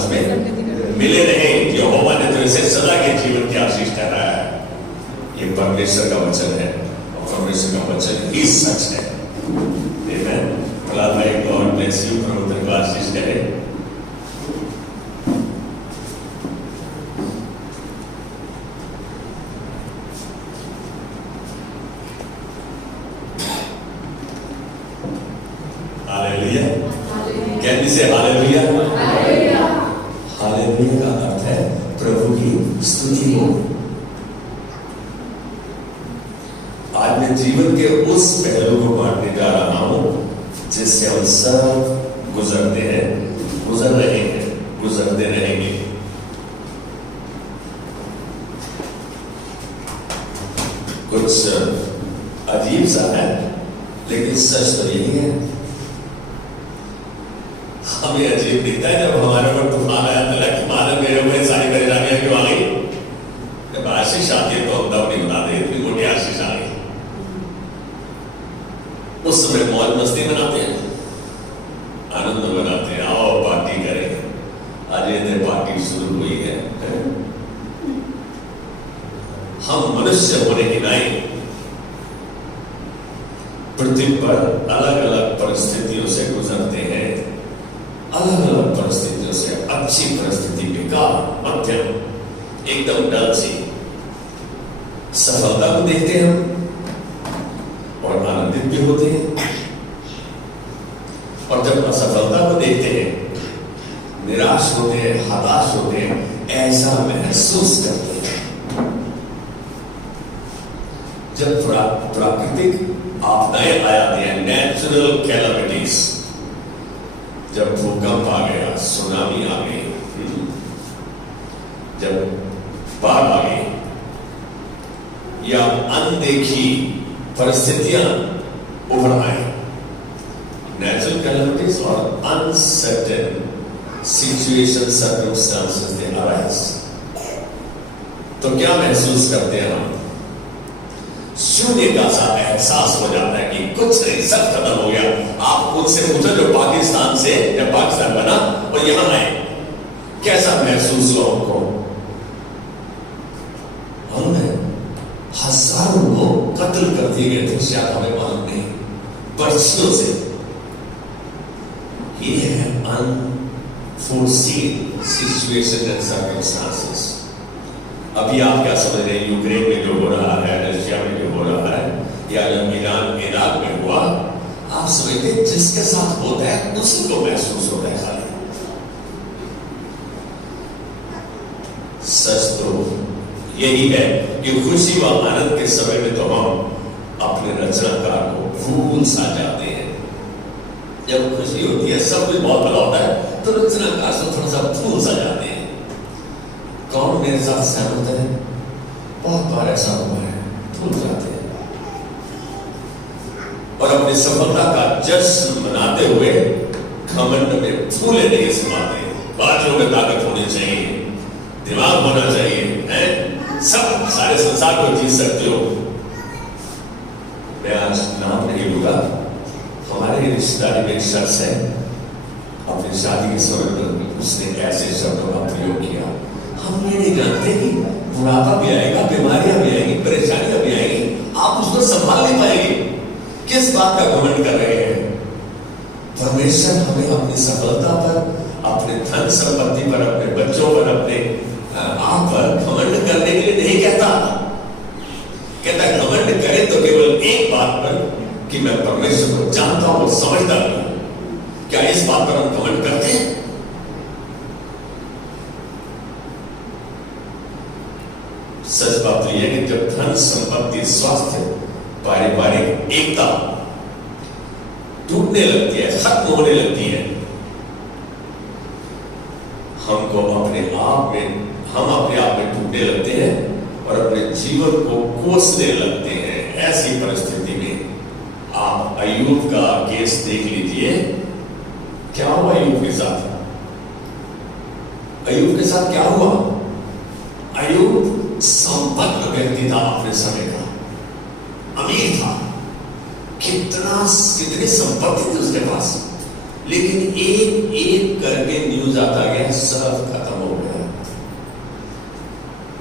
समाज में मिले रहे। यहोवा ने तो इसे सदा के जीवन की आशीष ठहराया है। ये परमेश्वर का वचन है और परमेश्वर का वचन ही सच है। आमीन। प्रहलाद भाई, गॉड ब्लेस यू, प्रभु तेरे को आशीष करे। हालेलुया। कैन वी से हालेलुया? हालेलुया का अर्थ है प्रभु की स्तुति हो। आज मैं जीवन के उस पहलू को बांटने जा रहा हूं जिससे हम सब गुजरते हैं, गुजर रहे हैं, गुजरते रहेंगे। कुछ अजीब सा है लेकिन सच तो यही है। हमें अजीब दिखता है जब हमारे ऊपर तूफान आया तो लगता है मालूम मेरे ऊपर सारी परेशानियां क्यों आ गई। जब आशीष आती है तो हम दब नहीं बताते, इतनी मोटी आशीष आ गई। उस समय मौज मस्ती मनाते हैं, आनंद मनाते हैं, आओ पार्टी करें। आज ये पार्टी शुरू हुई है। हम मनुष्य होने की नाई पृथ्वी पर अलग अलग परिस्थितियों से गुजरते हैं, अलग अलग परिस्थितियों से, अच्छी परिस्थिति, बेकार, मध्यम, एकदम डल सी। सफलता को देखते हैं हम और आनंदित भी होते हैं, और जब असफलता को देखते हैं निराश होते हैं, हताश होते हैं, ऐसा महसूस करते हैं। जब प्राकृतिक आपदाएं आ जाती हैं, नेचुरल कैलामिटीज, जब भूकंप आ गया, सुनामी आ गई, जब बाढ़ आ गई, या अनदेखी परिस्थितियां उभर आई, नेचुरल कैलामिटीज और अनसर्टेन सिचुएशन, सर्कमस्टांसेस दे अराइज, तो क्या महसूस करते हैं हम? शून्य का सा एहसास हो जाता है कि कुछ नहीं, सब खत्म हो गया। आप खुद से पूछो जो पाकिस्तान से, जब पाकिस्तान बना और यहां आए, कैसा महसूस हुआ उनको? हमने हजारों लोग कत्ल कर दिए गए थे, शायद हमें मालूम नहीं, पर्चियों से। ये है अनफोर्सीन सिचुएशन एंड सर्कमस्टांसेस। अभी आप क्या समझ रहे हैं? यूक्रेन में जो हो रहा है, रशिया में जो हो रहा है, या जब ईरान इराक में हुआ, आप समझते जिसके साथ होता है उसी को महसूस होता है खाली। सच तो यही है कि खुशी व आनंद के समय में तो हम अपने रचनाकार को भूल सा जाते हैं। जब खुशी होती है, सब कुछ बहुत भला होता है, तो रचनाकार से थोड़ा सा भूल सा जाते हैं। कौन मेरे साथ सहमत है? बहुत बार ऐसा हुआ है, भूल जाते हैं और अपनी सफलता का जश्न मनाते हुए घमंड में भूले नहीं समाते। बातों में ताकत होनी चाहिए, दिमाग होना चाहिए, हैं? सब सारे संसार को जीत सकते हो। मैं आज नाम नहीं लूंगा, हमारे रिश्तेदारी में एक शख्स है, अपनी शादी के समय पर उसने ऐसे शब्दों का प्रयोग किया। हम ये नहीं जानते कि बुढ़ापा भी आएगा, बीमारियां भी आएगी, परेशानियां भी आएगी, आप उसको संभाल नहीं पाएंगे। किस बात का घमंड कर रहे हैं? परमेश्वर हमें अपनी सफलता पर, अपने धन संपत्ति पर, अपने बच्चों पर, अपने आप पर घमंड करने के लिए नहीं कहता। कहता घमंड करे तो केवल एक बात पर कि मैं परमेश्वर को जानता हूं और समझता हूं। क्या इस बात पर हम घमंड करते हैं? सच बात तो यह है कि जब धन संपत्ति, स्वास्थ्य, पारिवारिक एकता टूटने लगती है, खत्म होने लगती है, हमको अपने आप में, हम अपने आप में टूटने लगते हैं और अपने जीवन को कोसने लगते हैं। ऐसी परिस्थिति में आप अय्यूब का केस देख लीजिए। क्या हुआ अय्यूब के साथ? अय्यूब के साथ क्या हुआ? अय्यूब संपन्न व्यक्ति था, अपने समय का अमीर था, कितनी संपत्ति थी उसके पास, लेकिन एक एक करके न्यूज आता गया, ये सब खत्म हो गया।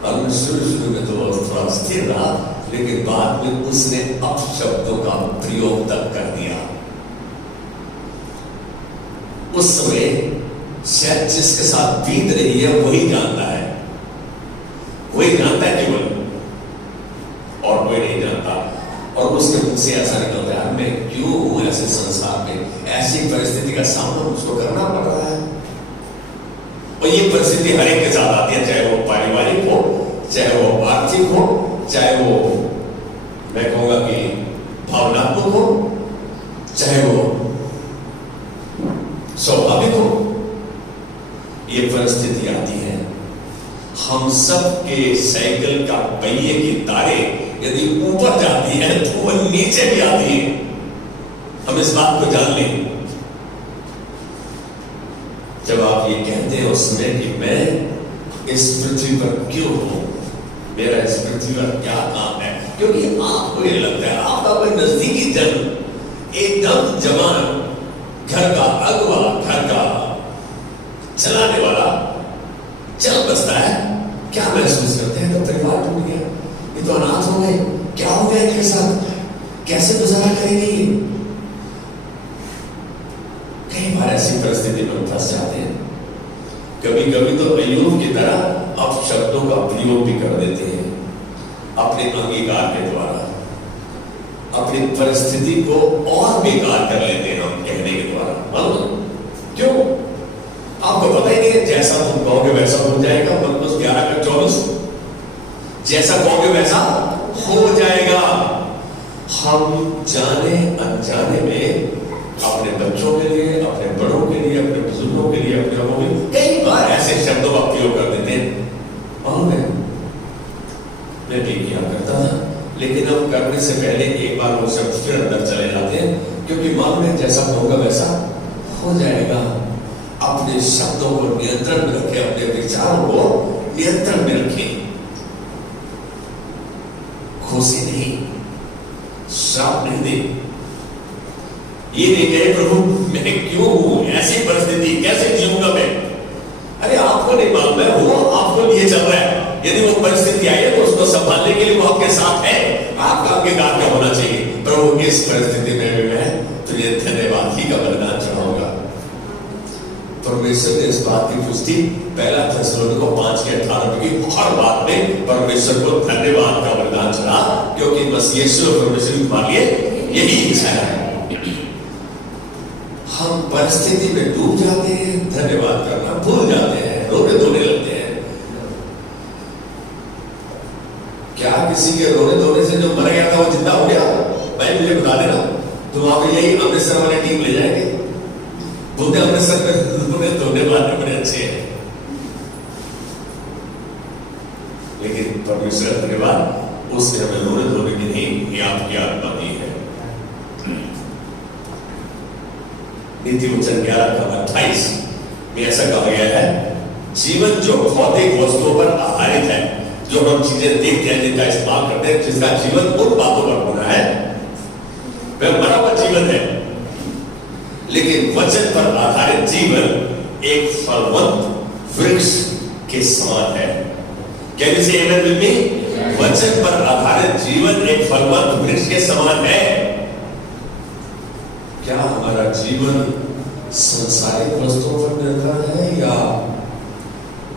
और शुरू में तो थोड़ा स्थिर रहा, लेकिन बाद में उसने अपशब्दों का प्रयोग तक कर दिया। उस समय शायद जिसके साथ बीत रही है वही जानता है, वही जानता है केवल, और कोई नहीं जानता। और उसके मुख से ऐसा निकलता है, मैं क्यों हूं ऐसे संसार में, ऐसी परिस्थिति का सामना मुझको करना पड़ रहा है। और ये परिस्थिति हर एक के साथ आती है, चाहे वो पारिवारिक हो, चाहे वो आर्थिक हो, चाहे वो मैं कहूंगा कि भावनात्मक हो, चाहे वो स्वाभाविक हो। ये परिस्थिति आती है। हम सब के साइकिल का पहिए की तारें यदि ऊपर जाती है तो वो नीचे भी आती है। हम इस बात को जान लें। जब आप ये कहते हैं उसमें कि मैं इस पृथ्वी पर क्यों हूं, मेरा इस पृथ्वी पर क्या काम है, क्योंकि आपको ये लगता है आपका कोई नजदीकी जन, एकदम जवान, घर का अगुआ, घर का चलाने वाला चल बसता है, क्या महसूस करते हैं? तो परिवार टूट गया, ये तो अनाथ हो गए, क्या हो गया इनके साथ, कैसे गुजारा करेंगे? कई बार ऐसी परिस्थिति में फंस जाते हैं। कभी कभी तो अय्यूब की तरह अब शब्दों का प्रयोग भी कर देते हैं अपने अंगीकार के द्वारा, अपनी परिस्थिति को और बेकार कर लेते हैं हम कहने के द्वारा। मालूम क्यों? आपको पता ही नहीं है, जैसा तुम कहोगे वैसा हो जाएगा। मरकुस 11:24, जैसा कहोगे वैसा हो जाएगा। हम जाने अनजाने में अपने बच्चों के लिए, अपने बड़ों के लिए, अपने बुजुर्गों के लिए, अपने लोगों के लिए कई बार ऐसे शब्दों का प्रयोग कर देते हैं। और मैं भी किया करता था, लेकिन अब करने से पहले एक बार वो शब्द फिर अंदर चले जाते हैं, क्योंकि मालूम है जैसा होगा वैसा हो जाएगा। अपने शब्दों को नियंत्रण में रखें, अपने विचारों को नियंत्रण में रखें। खुशी नहीं, श्राप नहीं दे। ये नहीं कहे प्रभु मैं क्यों हूं, ऐसी परिस्थिति कैसे जीऊंगा मैं। अरे आपको नहीं मालूम है, वो आपको लिए चल रहा है। यदि वो परिस्थिति आई है तो उसको संभालने के लिए वो आपके साथ है। आपका अंगीकार क्या होना चाहिए? प्रभु इस परिस्थिति में भी मैं तुझे धन्यवाद ही का बलिदान चढ़ाऊंगा। परमेश्वर ने इस बात की पुष्टि 1 थिस्सलुनीकियों 5:18 की हर बात में परमेश्वर को धन्यवाद का बलिदान चढ़ा, क्योंकि मसीह यीशु परमेश्वर की तुम्हारे लिए यही इच्छा है। हम परिस्थिति में डूब जाते हैं, धन्यवाद करना भूल जाते हैं, रोने धोने लगते हैं। क्या किसी के रोने धोने से जो मर गया था वो जिंदा हो गया? भाई मुझे बता देना, तो वहां पे यही अमृतसर वाली टीम ले जाएंगे। बोलते अमृतसर में रोने धोने वाले बड़े अच्छे हैं, लेकिन परमेश्वर का धन्यवाद, उसने हमें रोने धोने की नहीं, ये आपकी आत्मा दी है। नीति वचन 11:28 में ऐसा कहा गया है, जीवन जो भौतिक वस्तुओं पर आधारित है, जो हम चीजें देखते हैं, जिनका इस्तेमाल करते हैं, जिसका जीवन उन बातों पर होना है, वह मरा हुआ जीवन है। लेकिन वचन पर आधारित जीवन एक फलवंत वृक्ष के समान है। क्या किसी एमेन विद मी? वचन पर आधारित जीवन एक फलवंत वृक्ष के समान है। क्या हमारा जीवन संसारिक वस्तुओं पर निर्भर है या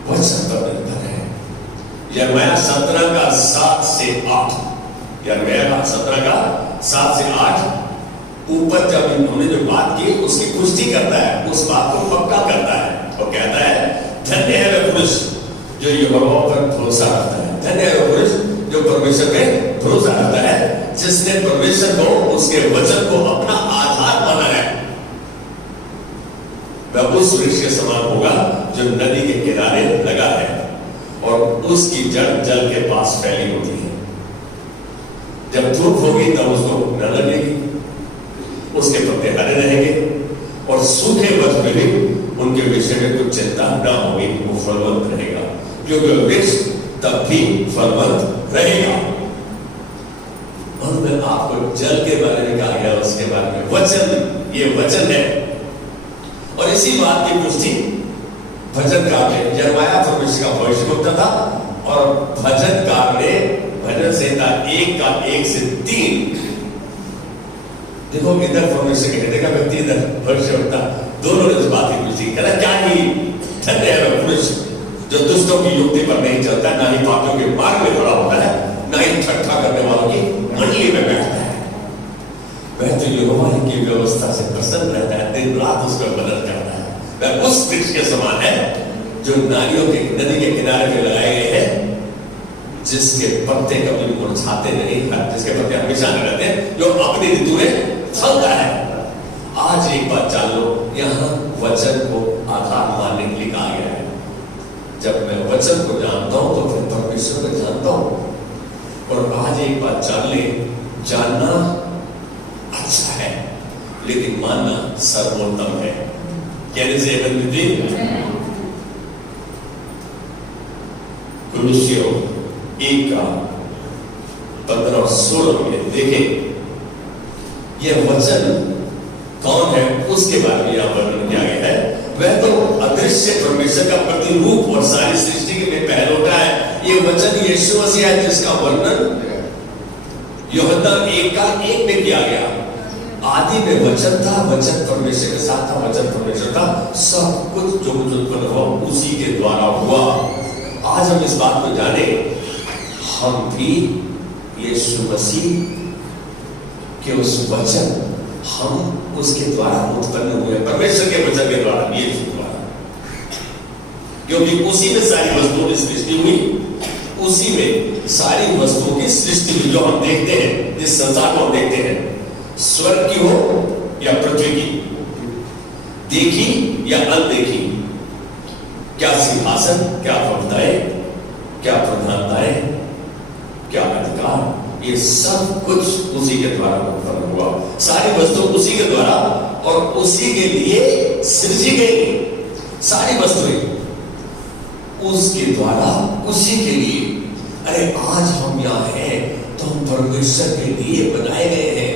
वचन पर निर्भर है? यिर्मयाह 17:7 से 8, यिर्मयाह 17:7 से 8 ऊपर जब हमने जो बात की उसकी पुष्टि करता है, उस बात को पक्का करता है और कहता है, धन्य है वह पुरुष जो यहोवा पर भरोसा रखता है, धन्य है वह पुरुष जो परमेश्वर पे भरोसा रखता है, जिसने परमेश्वर को, उसके वचन को अपना आधार माना है। वह उस वृक्ष के समान होगा जो नदी के किनारे लगा है और उसकी जड़ जल के पास फैली होती है। जब धूप होगी तब उसको न लगेगी, उसके पत्ते हरे रहेंगे और सूखे वृक्ष में भी उनके विषय में कुछ चिंता न होगी, वो फलवंत रहेगा, क्योंकि वृक्ष तब भी फलवंत रहेगा। और मैं आपको जल के बारे में कहा गया, उसके बारे में वचन, ये वचन है। और इसी बात की पुष्टि भजनकार ने, यिर्मयाह परमेश्वर का भविष्यवक्ता था, और भजनकार ने भजन संहिता 1:1-3, देखो इधर परमेश्वर के हृदय का व्यक्ति, इधर भविष्यवक्ता, दोनों ने इस बात की पूछी, कहना क्या ही धन्य है वह पुरुष जो दुष्टों की युक्ति पर नहीं चलता, ना ही पापियों के मार्ग में खड़ा होता है, ना ही ठट्ठा करने वालों की मंडली में बैठता है। वह तो यहोवा की व्यवस्था से प्रसन्न रहता है, दिन रात उस पर मदद करता है। वह उस वृक्ष के समान है जो नारियों के नदी के किनारे पे लगाए गए हैं, जिसके पत्ते कभी मुरझाते नहीं, जिसके पत्ते हमेशा नहीं रहते, जो अपनी ऋतु में फलता है। आज एक बात जान लो, यहाँ वचन को आधार मानने के लिए कहा गया है। जब मैं वचन को जानता हूं तो फिर परमेश्वर को जानता हूं। और आज एक बात जान ले, जानना अच्छा है लेकिन मानना सर्वोत्तम है। कहने से कुलुस्सियों 1:15-16 में देखें, यह वचन कौन है उसके बारे में यहां वर्णन किया गया है। वह तो अदृश्य परमेश्वर का प्रतिरूप और सारी सृष्टि में पहलौठा है। यह वचन यीशु मसीह है, जिसका वर्णन यूहन्ना 1:1 में किया गया। आदि में वचन था, वचन परमेश्वर के साथ था, वचन परमेश्वर था, सब कुछ जो कुछ उत्पन्न हुआ उसी के द्वारा हुआ। आज हम इस बात को जाने, हम भी यीशु मसीह के उस वचन, हम उसके द्वारा उत्पन्न हुए, परमेश्वर के वचन के द्वारा, यीशु द्वारा, क्योंकि उसी में सारी वस्तुओं की सृष्टि हुई, उसी में सारी वस्तुओं की सृष्टि हुई। जो हम देखते हैं, जिस संसार को हम देखते हैं, स्वर्ग की हो या पृथ्वी की, देखी या अनदेखी, क्या सिंहासन, क्या वक्ताएं, क्या प्रधानताएं, क्या अधिकार, ये सब कुछ उसी के द्वारा उत्पन्न हुआ। सारी वस्तु उसी के द्वारा और उसी के लिए सृजी गई। सारी वस्तुएं उसके द्वारा, उसी के लिए। अरे आज हम यहां हैं तो हम परमेश्वर के लिए बनाए गए हैं।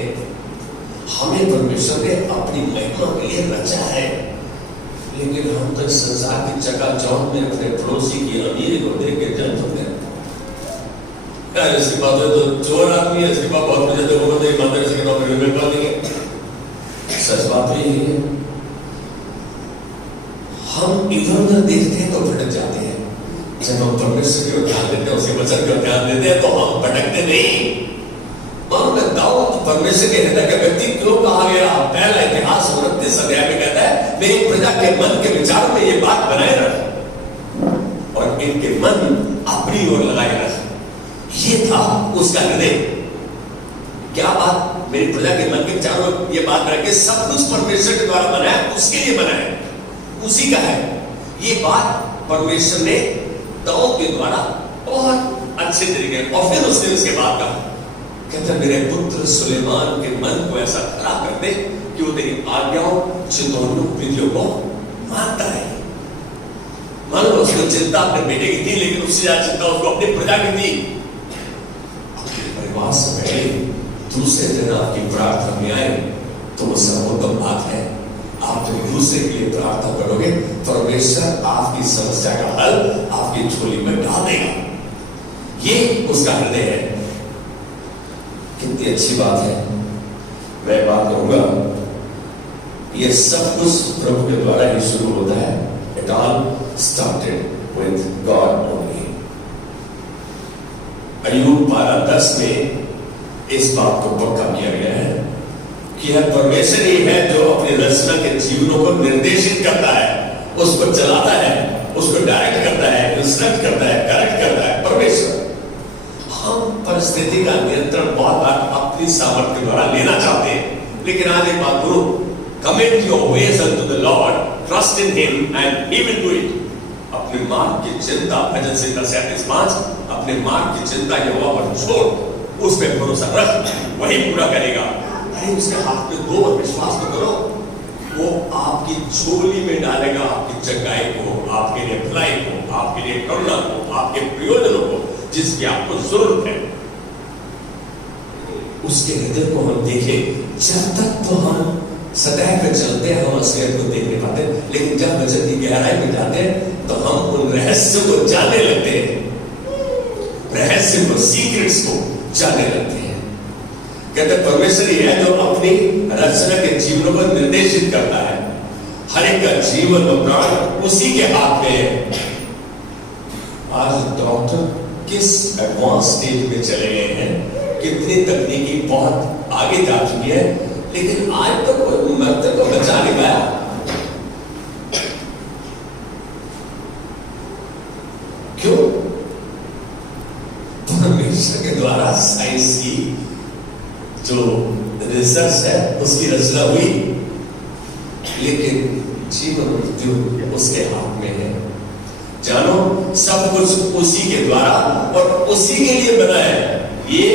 हमें परमेश्वर ने अपनी महिमा के लिए रचा है, लेकिन हम तो संसार की चकाचौंध में अपने पड़ोसी की अमीरी को देख के जल चुके हैं। इसकी बात है तो चोर आदमी है, इसकी बात बहुत मुझे तो होगा तो ईमानदारी से नौकरी में कर देंगे। सच बात यही है, हम इधर उधर देखते हैं तो भटक जाते हैं। जब हम परमेश्वर की ओर ध्यान देते हैं, उसके वचन की ओर ध्यान देते हैं, तो हम भटकते नहीं। मालूम है दाऊद परमेश्वर के हृदय का व्यक्ति क्यों कहा गया? पहला इतिहास 29 अध्याय में कहता है, मेरी प्रजा के मन के विचार में ये बात बनाए रख और इनके मन अपनी ओर लगाए रख। ये था उसका हृदय। क्या बात? मेरी प्रजा के मन के विचार में ये बात बनाए कि सब कुछ परमेश्वर के द्वारा बनाया, उसके लिए बनाया, उसी का है। ये बात परमेश्वर ने दाऊद के द्वारा बहुत अच्छे तरीके, और फिर उसने उसके बाद कहा, कहता मेरे पुत्र सुलेमान के मन को ऐसा खड़ा कर दे कि वो तेरी आज्ञाओं, चितौनियों, विधियों को मानता है। मान लो उसको चिंता अपने बेटे की थी, लेकिन उससे ज्यादा चिंता उसको अपनी प्रजा की थी। अपने परिवार से पहले दूसरे दिन आपकी प्रार्थना में आए तो वो सर्वोत्तम बात है। आप जब दूसरे के लिए प्रार्थना करोगे, परमेश्वर आपकी समस्या का हल आपकी झोली में डाल देगा। ये उसका हृदय है। कितनी अच्छी बात है। मैं बात करूंगा, ये सब कुछ प्रभु के द्वारा ही शुरू होता है। It all started with God only. अय्यूब 12:10 में इस बात को पक्का किया गया है कि यह परमेश्वर ही है जो अपनी रचना के जीवनों को निर्देशित करता है, उसको चलाता है, उसको डायरेक्ट करता है, इंस्ट्रक्ट करता है, करेक्ट करता है। परमेश्वर। हम परिस्थिति का नियंत्रण बहुत बार अपनी सामर्थ्य द्वारा लेना चाहते हैं, लेकिन आज एक बात करो, commit your ways unto the Lord, trust in him and he will do it. अपने मार्ग की चिंता, भजन संहिता 37:5, अपने मार्ग की चिंता यहोवा पर छोड़, उस पर भरोसा रख, वही पूरा करेगा। अरे उसके हाथ में दो और विश्वास तो करो, वो आपकी झोली में डालेगा आपकी चंगाई को, आपके लिए भलाई को, आपके लिए करुणा को, आपके प्रयोजनों को, जिसकी आपको जरूरत है। उसके हृदय को हम देखें। जब तक तो हम सतह पे चलते हैं, हम असलियत को देख नहीं पाते, लेकिन जब वचन की गहराई में जाते हैं तो हम उन रहस्यों को जानने लगते हैं, रहस्य को, सीक्रेट्स को जानने लगते हैं। कहते परमेश्वर ही है जो अपनी रचना के जीवनों को निर्देशित करता है। हर एक का जीवन और प्राण उसी के हाथ में है। आज डॉक्टर किस एडवांस स्टेज में चले गए हैं, कितनी तकनीकी बहुत आगे जा चुकी है, लेकिन आज तक कोई मरते को बचा नहीं पाया। क्यों? परमेश्वर के द्वारा साइंस की जो रिसर्च है उसकी रचना हुई, लेकिन जीवन मृत्यु उसके हाथ में है। जानो सब कुछ उसी के द्वारा और उसी के लिए बना है। ये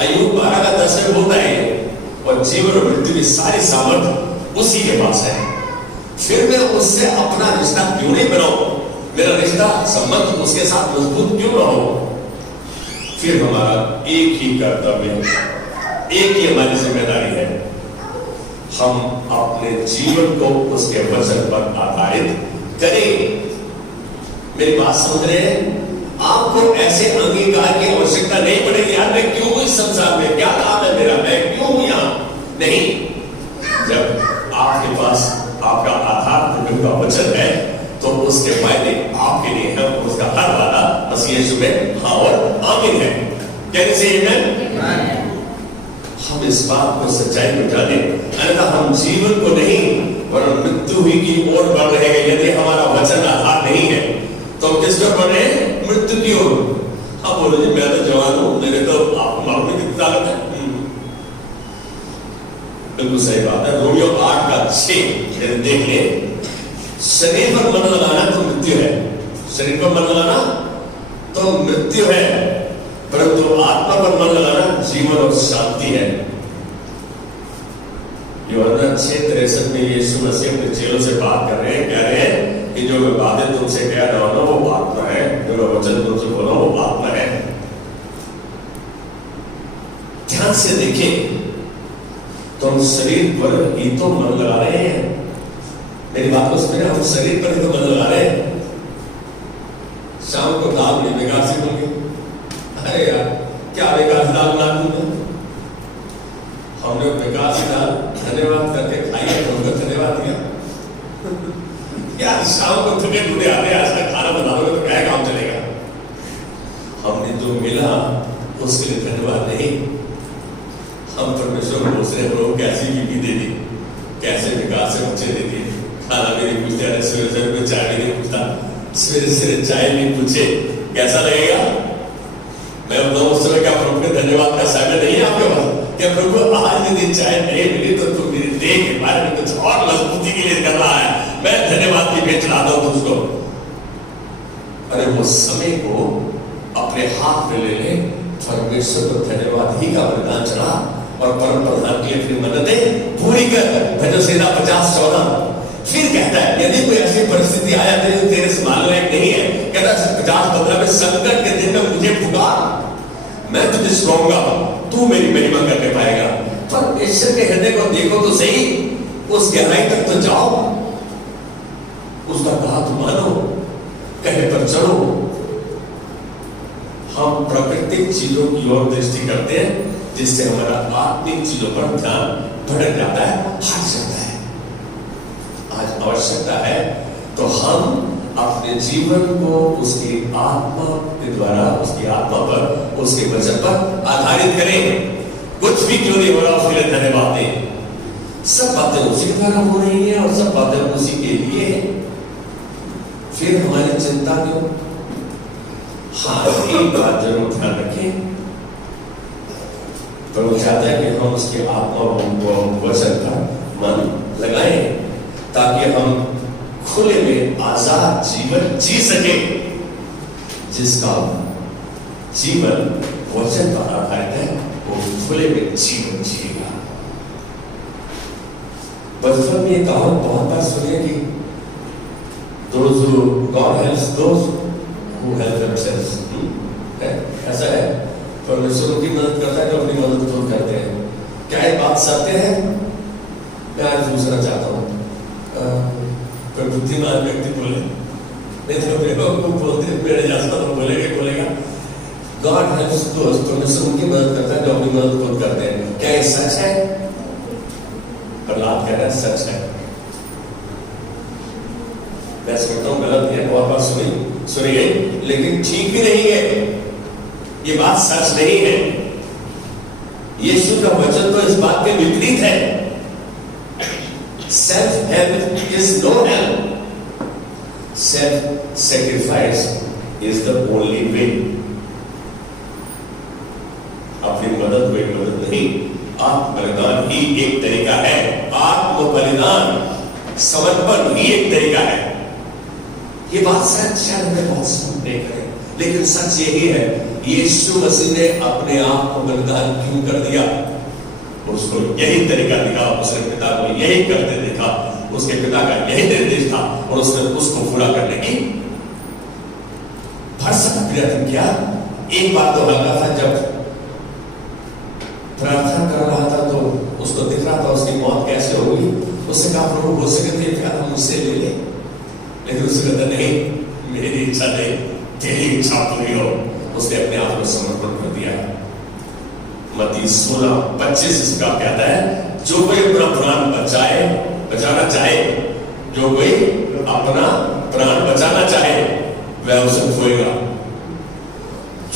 अय्यूब 12:10 में बोलता है, और जीवन और मृत्यु की सारी सामर्थ उसी के पास है। फिर मैं उससे अपना रिश्ता क्यों नहीं बनाऊं? मेरा रिश्ता संबंध उसके साथ मजबूत क्यों ना हो? फिर हमारा एक ही कर्तव्य, एक ही हमारी जिम्मेदारी है, हम अपने जीवन को उसके वचन पर आधारित करें। मेरी बात समझ रहे हैं? आपको ऐसे अंगीकार की आवश्यकता नहीं पड़ेगी, यार मैं क्यों हूं इस संसार में, क्या काम है मेरा, मैं क्यों हूं यहां। नहीं, जब आपके पास आपका आधार प्रभु का वचन है तो उसके फायदे आपके लिए हैं, उसका हर वादा मसीह यीशु में हाँ और आमीन है। कैन से आमीन? हम इस बात को सच्चाई में जाने, अन्यथा हम जीवन को नहीं वरन मृत्यु ही की ओर बढ़ रहे हैं। यदि हमारा वचन आधार नहीं है तो हम किस पर बढ़ रहे हैं? मृत्यु की ओर। अब बोलो जी मैं तो जवान हूं, मेरे तो आपको मालूम नहीं कितनी ताकत है। बिल्कुल सही बात है। रोमियो 8:6 देख ले, शरीर पर मन लगाना तो मृत्यु है, शरीर पर मन लगाना तो मृत्यु है, परंतु आत्मा पर मन लगाना जीवन और शांति है। यूहन्ना 6:63 में यीशु मसीह अपने चेलों से बात कर रहे हैं, कह रहे हैं कि जो मैं बातें तुमसे कह रहा हूं ना वो आत्मा है, जो मैं वचन तुमसे बोल रहा हूं वो आत्मा है। ध्यान से देखें, तुम शरीर पर ही तो मन लगा रहे हैं। मेरी बात को सुनिए, हम शरीर पर ही तो मन लगा रहे हैं। शाम को दाल में बेकार से बोल गए, अरे यार क्या बेकार दाल बना दूंगा। हमने बेकार से दाल धन्यवाद करके खाई है, तो उनको धन्यवाद दिया। यार शाम को थके टूटे आते हैं, आज का खाना बना दो तो क्या काम चलेगा। हमने जो मिला उसके लिए धन्यवाद नहीं, हम परमेश्वर को पूछ रहे प्रभु कैसी बीवी दे दी, कैसे विकास से बच्चे दे दिए, खाना भी नहीं पूछते, सवेरे चाय भी नहीं पूछता, सवेरे चाय नहीं पूछे, कैसा लगेगा? मैं बताऊं उस समय क्या प्रभु के धन्यवाद का समय नहीं है आपके पास? क्या प्रभु आज यदि चाय नहीं मिली तो तुम मेरी देह के बारे में कुछ और मजबूती के लिए कर रहा है, मैं धन्यवाद की भेंट चढ़ाता हूं तुझको। अरे वो समय को अपने हाथ में ले ले, परमेश्वर को धन्यवाद ही का बलिदान चढ़ा और परम प्रधान की अपनी मन्नतें पूरी कर। भजन संहिता 50:14 फिर कहता है यदि कोई ऐसी परिस्थिति आया तेरे से मान लायक नहीं है, कहता है 50:15 में संकट के दिन में मुझे पुकार, मैं तुझे सुनाऊंगा, तू मेरी महिमा करने पाएगा। पर ईश्वर के हृदय को देखो तो सही, उस गहराई तक तो जाओ, उसका बात मानो, कहे पर चलो। हम प्राकृतिक चीजों की ओर दृष्टि करते हैं जिससे हमारा आत्मिक चीजों पर ध्यान भटक जाता है, हट जाता है। आज आवश्यकता है तो हम अपने जीवन को उसकी आत्मा के द्वारा, उसकी आत्मा पर, उसके वचन पर आधारित करें। कुछ भी क्यों नहीं हो रहा उसके लिए धन्यवाद दें। सब बातें उसी के द्वारा हो रही है और सब बातें उसी के लिए है, फिर हमारी चिंता क्यों? हाँ, एक बात जरूर ध्यान रखें, तो वो चाहता है कि हम उसकी आत्मा को वचन का मन लगाएं ताकि हम खुले में आजाद जीवन जी सके, जिसका जीवन वचन पर आधारित है वो खुले में जीवन जिएगा। बचपन में ये कहावत बहुत बार सुनिए कि those who God helps those who help themselves, ऐसा है। परमेश्वर की मदद करता है तो अपनी मदद खुद करते हैं। क्या ये बात सत्य है? मैं आज दूसरा चाहता हूँ, कोई बुद्धिमान व्यक्ति बोले, नहीं तो मेरे को बोलते मेरे जैसा तो बोलेगा गॉड हेल्प्स दोस्त, परमेश्वर उनकी मदद करता है जो अपनी मदद खुद करते हैं। क्या ये सच है? प्रहलाद कह रहा है सच है। मैं समझता हूँ गलत है, बहुत बार सुनी गई, लेकिन ठीक भी नहीं है। ये बात सच नहीं है। यीशु का वचन तो इस बात के विपरीत है। Self help is no help, self sacrifice is the only way. अपनी मदद कोई मदद नहीं, आत्म बलिदान ही एक तरीका है। आत्म बलिदान समर्पण ही एक तरीका है। ये बात शायद हमें बहुत समझ नहीं करे, लेकिन सच यही है। यीशु मसीह ने अपने आप को बलिदान क्यों कर दिया? उसको यही तरीका दिखा, उसने पिता को यही करते देखा, उसके पिता का यही निर्देश था और उसने उसको पूरा करने की भरसक प्रयत्न किया। एक बात तो लगा था, जब प्रार्थना कर रहा था तो उसको दिख रहा था उसकी मौत कैसे होगी। उसने कहा प्रभु हो सके तो ये प्यार हम मुझसे ले ले, लेकिन उसने कहता नहीं, मेरी इच्छा नहीं, तेरी इच्छा पूरी हो। उसने अपने आप को समर्पण कर दिया। मत्ती 16:25 इसका कहता है, जो कोई अपना प्राण बचाना चाहे, जो कोई अपना प्राण बचाना चाहे वह उसे खोएगा,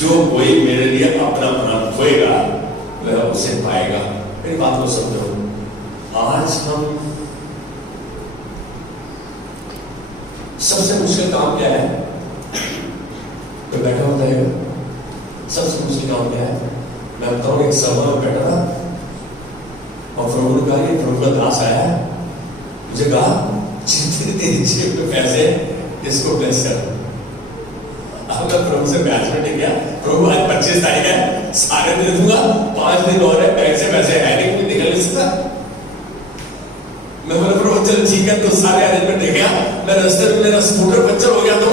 जो कोई मेरे लिए अपना प्राण खोएगा वह उसे पाएगा। मेरी बात को समझो। आज हम सबसे मुश्किल काम क्या है? तो बैठा होता है, सबसे मुश्किल काम क्या है? मैं बताऊं, एक सभा में बैठा था और प्रभु ने कहा कि प्रभु का दास आया, मुझे कहा जितने तेरी जेब में पैसे इसको ब्लेस कर। अब मैं प्रभु से बैच में टिक गया, प्रभु आज 25 तारीख है, सारे दे दूंगा, 5 दिन और है, बैंक से पैसे है नहीं, कोई निकल नहीं सकता। मैं बोला प्रभु चल ठीक है, तो सारे अरेंजमेंट दे गया। मैं रास्ते में मेरा स्कूटर पंचर हो गया तो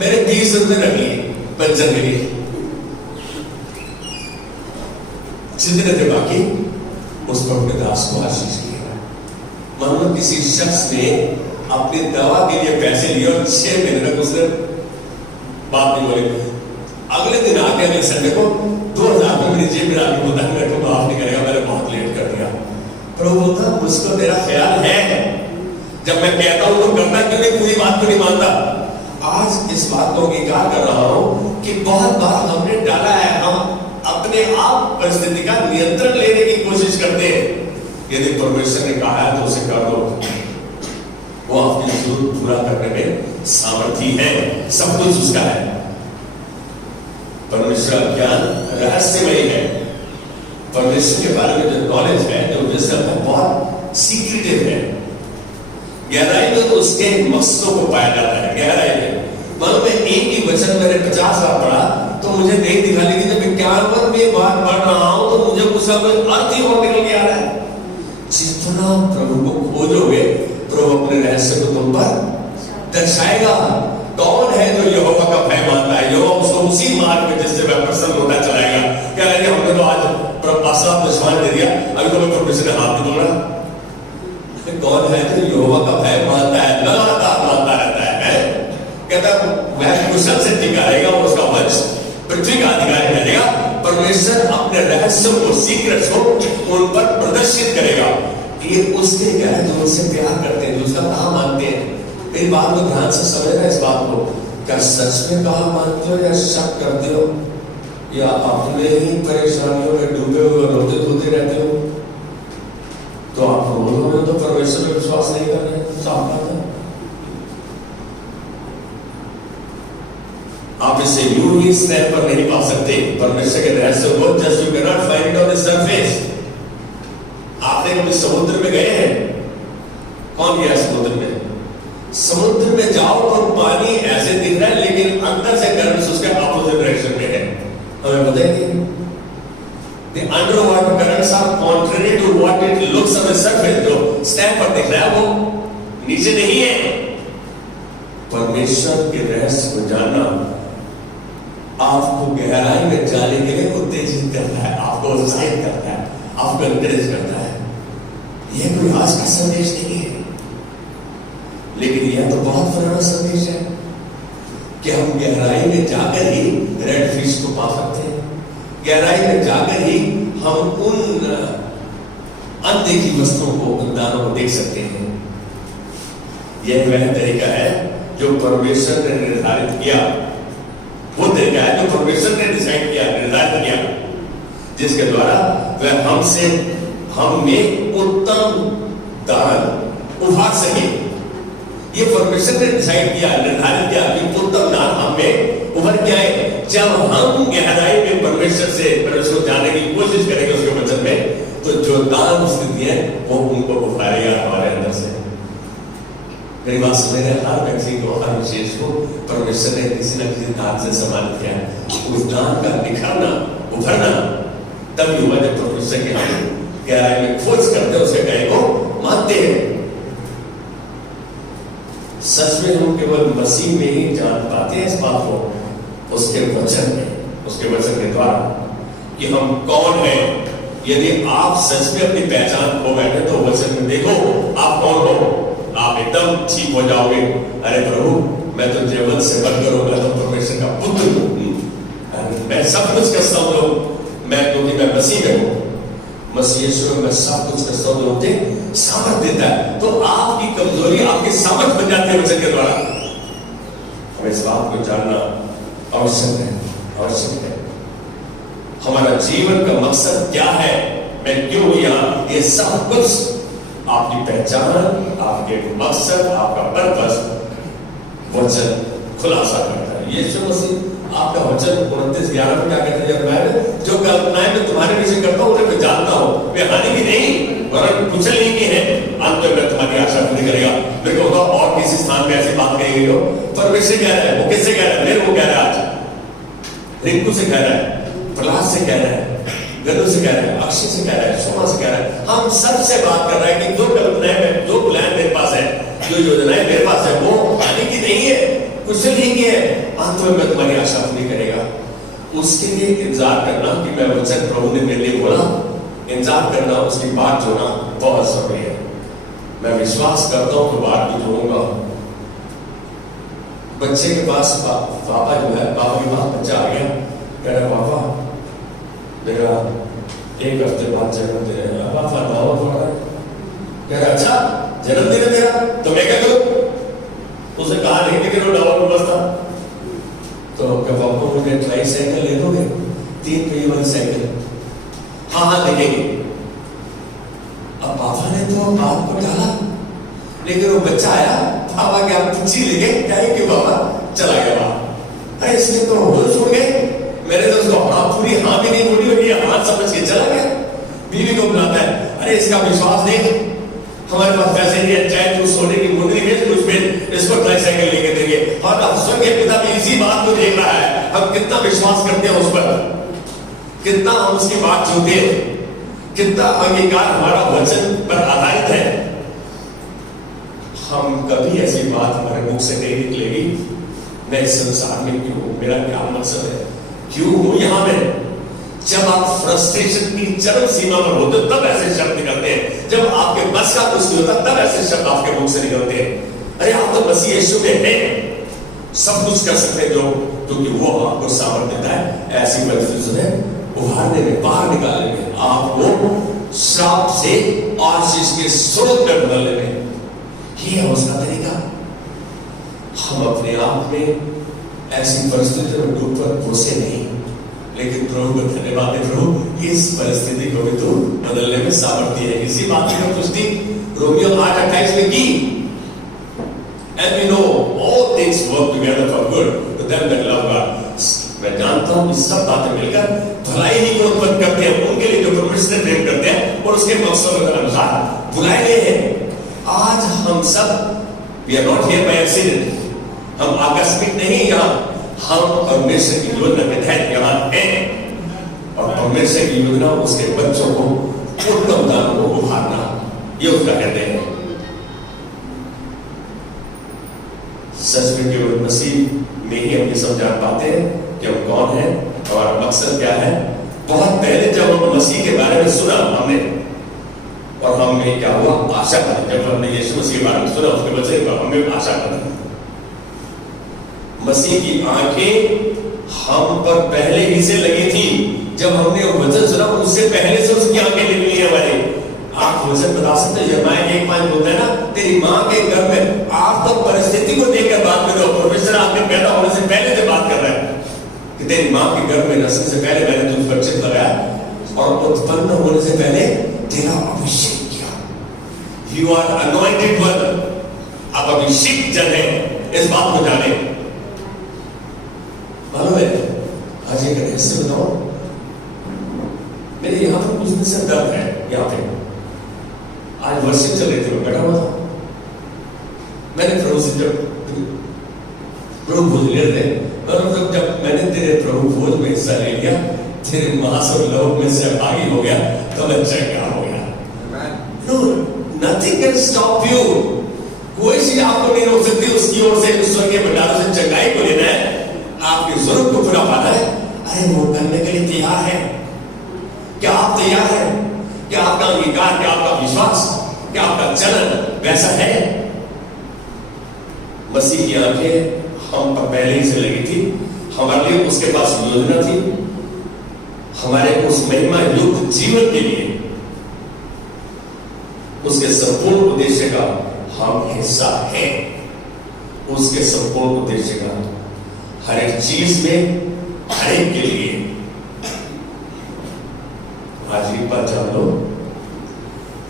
मेरे 20 रुपए रख लिए पंचर के लिए, जितने थे बाकी उस पर अपने दास को आशीष किया। मानो किसी शख्स ने अपनी दवा के लिए पैसे लिए और 6 महीने तक उसने बात नहीं बोली। अगले दिन आके अगले संडे को 2000 रुपये मेरी जेब में आके बोलता है मेरे को माफ नहीं करेगा, मैंने बहुत लेट कर दिया। प्रभु बोलता मुझको तेरा ख्याल है, जब मैं कहता हूं तो करना क्यों नहीं, पूरी बात को नहीं मानता। आज इस बात को अंगीकार कर रहा हूं कि बहुत बार हमने डाला है, हम अपने आप परिस्थिति का नियंत्रण लेने की कोशिश करते हैं। यदि परमेश्वर ने कहा है तो उसे कर दो, वो आपकी जरूरत पूरा करने में सामर्थ्य है, सब कुछ उसका है। परमेश्वर ज्ञान रहस्यमय है। परमेश्वर के बारे में जो नॉलेज है, जो विजडम है, बहुत सीक्रेटिव है। गहराई में उसके मकसदों को पाया जाता है। गहराई में मानो मैं एक ही वचन मैंने 50 बार पढ़ा तो मुझे नहीं दिखा, लेकिन जब 51वें बार पढ़ रहा हूं तो मुझे उसका अर्थ ही और निकल के आ रहा है। जितना प्रभु को खोजोगे प्रभु अपने रहस्य को तुम पर दर्शाएगा। कौन है जो यहोवा का भय मानता है? यहोवा उसको उसी मार्ग में जिससे वह प्रसन्न होता चलाएगा। क्या लगे हमने तो आज आश्वास विश्वास दे दिया, अभी तो मैं परमेश्वर ने हाथ नहीं बोल रहा। कौन है जो यहोवा का भय मानता है, लगातार मानता रहता है? कहता वह कुशल से टिका रहेगा और उसका वंश पृथ्वी का अधिकारी रहेगा। परमेश्वर अपने रहस्यों को, सीक्रेट्स को उन पर प्रदर्शित करेगा। ये उसके क्या है जो उससे प्यार करते हैं, जो उसका कहा मानते हैं। मेरी बात को ध्यान से समझना इस बात को। क्या सच में कहा मानते हो या शक करते हो, या अपने ही परेशानियों में डूबे हुए रोते धोते रहते हो? तो आप रोज तो परमेश्वर में विश्वास नहीं कर रहे, साफ बात है। आप इसे यूं ही स्नेह पर नहीं पा सकते। परमेश्वर के रहस्य को just you can not find it on the surface. आपने कभी समुद्र में गए हैं? कौन गया समुद्र में? समुद्र में जाओ तो पानी ऐसे दिख रहा है, लेकिन अंदर से करंट्स उसके अपोजिट डायरेक्शन में है। हमें पता है कि the underwater currents are contrary to what it looks on the surface। जो स्नेह पर दिख रहा है वो नीचे नहीं है। परमेश्वर के रहस्य को जानना आपको गहराई में जाने के लिए उत्तेजित करता है, आपको उत्साहित करता है, आपको एनकरेज करता है। यह कोई आज का संदेश नहीं है, लेकिन यह तो बहुत पुराना संदेश है कि हम गहराई में जाकर ही रेड फिश को पा सकते हैं। गहराई में जाकर ही हम उन अनदेखी वस्तुओं को, उन दानों को देख सकते हैं। यह वह तरीका है जो परमेश्वर ने निर्धारित किया, वो तरीका है जो परमेश्वर ने डिसाइड किया, निर्धारित किया, जिसके द्वारा वह हमसे, हम में उत्तम दान उभार सके। ये परमेश्वर ने डिसाइड किया, निर्धारित किया कि उत्तम दान हम में उभर के आए। जब हम गहराई में परमेश्वर को जानने की कोशिश करेंगे उसके वचन में, तो जो दान स्थिति है वो उनको उभारेगा हमारे अंदर से। मेरी बात सुन रहे, हर व्यक्ति को, हर विशेष को परमेश्वर ने किसी न किसी दान से सम्मानित किया है। उस दान का निखरना, उभरना तभी हुआ जब परमेश्वर के हम गहराई में खोज करते हैं, उसके कहे को मानते हैं। सच में हम केवल मसीह में ही जान पाते हैं इस बात को, उसके वचन में, उसके वचन के द्वारा कि हम कौन हैं। यदि आप सच में अपनी पहचान खो बैठे तो वचन में देखो आप कौन हो, आप एकदम ठीक हो जाओगे। अरे प्रभु, मैं तो जीवन से बढ़कर हूं, मैं तो परमेश्वर का पुत्र हूं, मैं सब कुछ कर सकता हूं, मैं क्योंकि मैं मसीह में हूं, मसीह यीशु में मैं सब कुछ कर सकता हूं, मुझे सामर्थ देता है। तो आपकी कमजोरी आपकी सामर्थ बन जाती है वचन के द्वारा। हमें इस बात को जानना आवश्यक है, आवश्यक है। हमारा जीवन का मकसद क्या है, मैं क्यों यहाँ, ये सब कुछ आपकी पहचान, आपके मकसद, आपका पर्पस वचन खुलासा करता है। यीशु मसीह आपका वचन 29:11 में क्या कहते हैं, मैं जो कल्पनाएं मैं तुम्हारे विषय करता हूं उन्हें मैं जानता हूं, वे हानि की नहीं वरन कुशल ही की है, अंत में तुम्हारी आशा पूरी करेगा। मेरे को होगा और किसी स्थान में ऐसी बात कही गई हो, परमेश्वर कह रहा है, वो किससे कह रहा है, मेरे को कह रहा है, आज रिंकू से कह रहा है, प्रहलाद से कह रहा है, गनु से कह रहा है, अक्षय से कह रहा है, सोमा से कह रहा है, हम सबसे बात कर रहा है कि जो कल्पनाएं में, जो प्लान मेरे पास है, जो योजनाएं मेरे पास है, वो हानि की नहीं है, कुशल ही की है, अंत में तुम्हारी आशा पूरी करेगा। उसके लिए इंतजार करना कि मैं वचन प्रभु ने मेरे लिए बोला, इंतजार करना, उसकी बात जोड़ना बहुत जरूरी है। मैं विश्वास करता हूं तो बात भी जोड़ूंगा। बच्चे के पास पापा जो है, पापा के पास बच्चा आ गया, कह रहा पापा मेरा 1 हफ्ते बाद जन्मदिन है, पापा दावा पड़ रहा है। कह रहा अच्छा जन्मदिन है तेरा, तो मैं क्या करूं? उसे कहा नहीं लेकिन वो डावा में बसता, तो पापा मुझे ट्राईसाइकिल ले दोगे, 3 पहिए वाली साइकिल? हाँ हाँ देखेंगे। अब पापा ने तो बात को डाला, लेकिन वो बच्चा आया, पापा के आप पूछी लेके क्या कि पापा चला गया वहां। इसने तो होश उड़ गए, मैंने तो उसको हाँ पूरी हाँ भी नहीं बोली होगी, हाँ समझ के चला गया। बीवी को बुलाता है, अरे इसका विश्वास नहीं, हमारे पास पैसे नहीं है, चाहे तू सोने की मुंदरी भेज, कुछ भेज, इसको ट्राईसाइकिल लेके देंगे। और अब स्वर्गीय पिता भी इसी बात को देख रहा है, हम कितना विश्वास करते हैं उस पर, कितना हम उसकी बात सुनते हैं, कितना अंगीकार हमारा वचन पर आधारित है। हम कभी ऐसी बात हमारे मुख से नहीं निकलेगी, मैं इस संसार में क्यों हूं, मेरा क्या मकसद है, क्यों हूं यहां में। जब आप फ्रस्ट्रेशन की चरम सीमा पर होते तब ऐसे शब्द निकलते हैं, जब आपके बस का कुछ नहीं होता तब ऐसे शब्द आपके मुख से निकलते हैं। अरे आप तो मसीह यीशु में हैं, सब कुछ कर सकते हैं जो, क्योंकि वो आपको सामर्थ्य देता है ऐसी परिस्थिति से उभारने में, बाहर निकालने में, आपको श्राप से आशीष के स्रोत में बदलने में। ये है उसका तरीका। हम अपने आप में ऐसी परिस्थितियों में डूब कर घुसे नहीं, लेकिन प्रभु को धन्यवाद दे, प्रभु इस परिस्थिति को भी तो बदलने में सामर्थ्य है। इसी बात की पुष्टि रोमियो 8:28 में की। And we know all things work together for good to them that love God. मैं जानता हूं कि सब बातें मिलकर भलाई ही को उत्पन्न करते हैं उनके लिए जो परमेश्वर से प्रेम करते हैं और उसके मकसद के अनुसार बुलाए गए हैं। आज हम सब we are not here by accident, हम आकस्मिक नहीं यहाँ, हम परमेश्वर की योजना के तहत यहाँ हैं और परमेश्वर की योजना उसके बच्चों को उत्तम दान को उभारना, ये उसका कहते हैं। सच में केवल मसीह में ही हम ये सब जान पाते हैं कि हम कौन हैं, हमारा मकसद क्या है। बहुत पहले जब हम मसीह के बारे में सुना हमने, और हमें क्या हुआ, आशा बनी। जब हमने यीशु मसीह के बारे में सुना, उसके वचन पर हमें आशा बनी। मसीह की आंखें हम पर पहले ही से लगी थी। जब हमने वो वचन सुना, उससे पहले से उसकी आंखें लगी हुई है हमारी। आप वचन बता सकते हैं, यिर्मयाह 1:5 बोलता है ना, तेरी मां के गर्भ में आप तो परिस्थिति को देखकर बात कर रहे हो, परमेश्वर आपके पैदा होने से पहले से बात कर रहा है कि तेरी मां के गर्भ में नस्ल से पहले मैंने तुझ पर चित्त लगाया और उत्पन्न होने से पहले तेरा अभिषेक किया। यू आर अनॉइंटेड वन, आप अभिषेक जन है। इस बात को जाने। मालूम है, आज एक रहस्य बताओ, मेरे यहां पर कुछ दिन से दर्द है। यहाँ पे आज वर्षिप चल रही थी, मैं बैठा हुआ था। मैंने प्रभु से जब प्रभु भोज ले रहे मतलब जब मैंने तेरे प्रभु भोज में हिस्सा ले लिया, तेरे महासव लोक में सहभागी हो गया, तो मैं चंगा हो गया। No, nothing can stop you. कोई चीज आपको नहीं रोक सकती उसकी ओर से, स्वर्गीय भंडारों से चंगाई को लेना है, आपकी जरूरत को पूरा पाना है। अरे वो करने के लिए तैयार है। क्या आप तैयार हैं? क्या आपका अंगीकार, क्या आपका विश्वास, क्या आपका चलन वैसा है? मसीह की आंखें हम पर पहले ही से लगी थी। हमारे लिए उसके पास योजना थी, हमारे उस महिमा युक्त जीवन के लिए उसके संपूर्ण उद्देश्य का हम हिस्सा है। उसके संपूर्ण उद्देश्य का हर एक चीज में, हर एक के लिए। आज एक बात जान लो,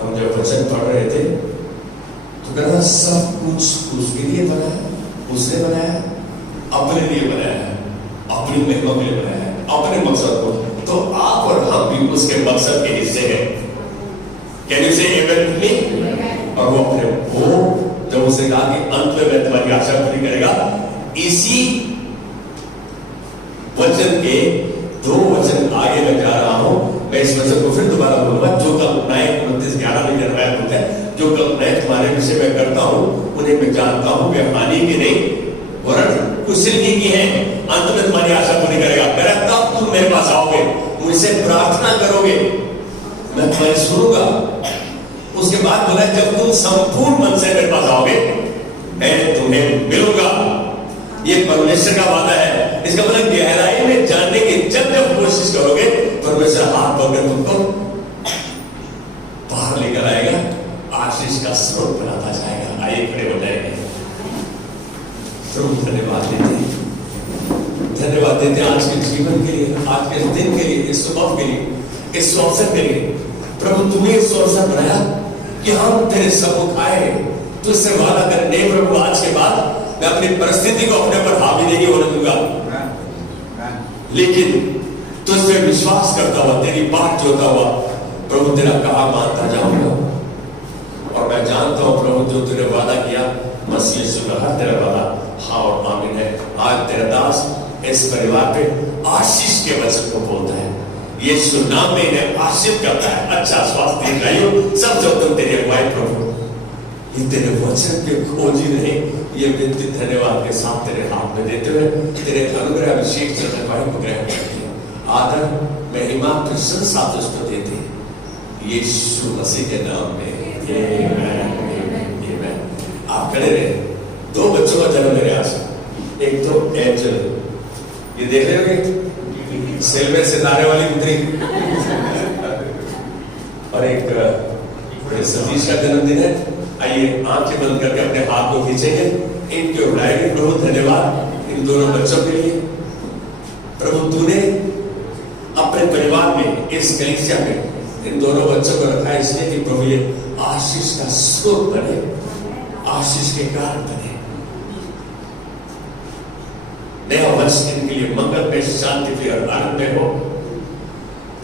हम जब वचन पढ़ रहे थे तो कहना सब कुछ उसके लिए बनाया, उसने बनाया, अपने लिए बनाया, अपनी महिमा के लिए बनाया, अपने मकसद को। तो आप और हम भी उसके मकसद के हिस्से हैं। कैन यू से आमेन विद मी? और वो अपने वो जब उसे कहा कि अंत में मैं तुम्हारी आशा पूरी करेगा, इसी वचन के 2 वचन आगे मैं जा रहा हूं। मैं इस वचन को फिर दोबारा बोलूंगा, जो कल्पनाएं 29:11 में जन्माया बोलता है, जो कल्पनाएं तुम्हारे विषय में करता हूं उन्हें मैं जानता हूं, वे हानि की नहीं वरन कुशल की है। अंत में तुम्हारी आशा पूरी करेगा। मेरा तब तुम मेरे पास आओगे, मुझसे प्रार्थना करोगे, मैं तुम्हें सुनूंगा। उसके बाद बोला, जब तुम संपूर्ण मन से मेरे पास आओगे मैं तुम्हें मिलूंगा। ये परमेश्वर का वादा है। इसका मतलब गहराई में जानने की जब जब कोशिश करोगे, परमेश्वर हाथ पकड़ तुमको बाहर लेकर आएगा, आशीष का स्रोत बनाता जाएगा। आइए खड़े हो जाएंगे। प्रभु धन्यवाद देते आज के जीवन के लिए, आज के दिन के लिए, इस सुबह के लिए, इस अवसर के लिए। प्रभु तुम्हें इस अवसर बनाया कि हम तेरे सम्मुख आए, तुझसे वादा करें। नहीं प्रभु, आज के बाद मैं अपनी परिस्थिति को अपने पर हावी नहीं होने दूंगा, लेकिन तुझ पे विश्वास करता हुआ, तेरी बात जोता हुआ प्रभु तेरा कहा मानता जाऊंगा। और मैं जानता हूं प्रभु, जो तूने वादा किया मसीह यीशु का हर तेरा वादा हाँ और आमीन है। आज तेरा दास इस परिवार पे आशीष के वचन को बोलता है, यीशु नाम में इन्हें आशीष करता है। अच्छा स्वास्थ्य दिखाइयो सब जो तुम तेरे अगुवाई प्रभु, ये तेरे वचन के खोजी नहीं, ये विनती धन्यवाद के साथ तेरे हाथ में देते हुए तेरे अनुग्रह अभिषेक से अगुवाई को ग्रहण करते हैं। आदर महिमा प्रशंसा तुझको देते हैं यीशु मसीह के नाम में। आप खड़े रहे। 2 बच्चों का जन्म मेरे आज, एक तो एंजल, ये देख रहे होंगे सेल में सितारे वाली उतरी, और एक सतीश का जन्मदिन है। आइए आंखें बंद करके अपने हाथ को खींचेंगे, इनके उठाएंगे। प्रभु धन्यवाद इन दोनों बच्चों के लिए। प्रभु तूने अपने परिवार में, इस कलीसिया में इन दोनों बच्चों को रखा है इसलिए कि प्रभु ये आशीष का स्रोत बने, आशीष के कारण बने। नया वर्ष इनके लिए मंगल में, शांति में और आनंद में हो।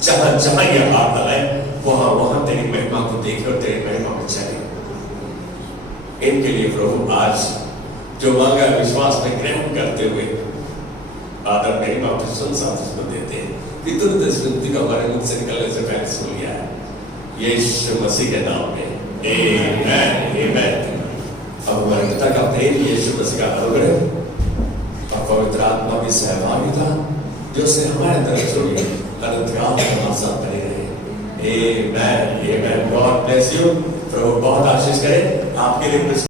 जहां जहां ये हाथ लगाए वहां वहां तेरी महिमा को देखे और तेरी महिमा को चले। इनके लिए प्रभु आज जो मांगा विश्वास में ग्रहण करते हुए आदर महिमा प्रशंसा तुझको देते हैं। पितृ स्मृति का हमारे मुख से निकलने से पहले सुन लिया है यीशु मसीह के नाम में, आमेन आमेन। अब हमारे पिता का प्रेम, यीशु मसीह का अनुग्रह और पवित्र आत्मा की सहभागिता जो से हमारे अंदर जोड़ी अनंत काल हमारे साथ बने रहे। Amen, Amen. God bless you. प्रभु बहुत आशीष करे आपके लिए।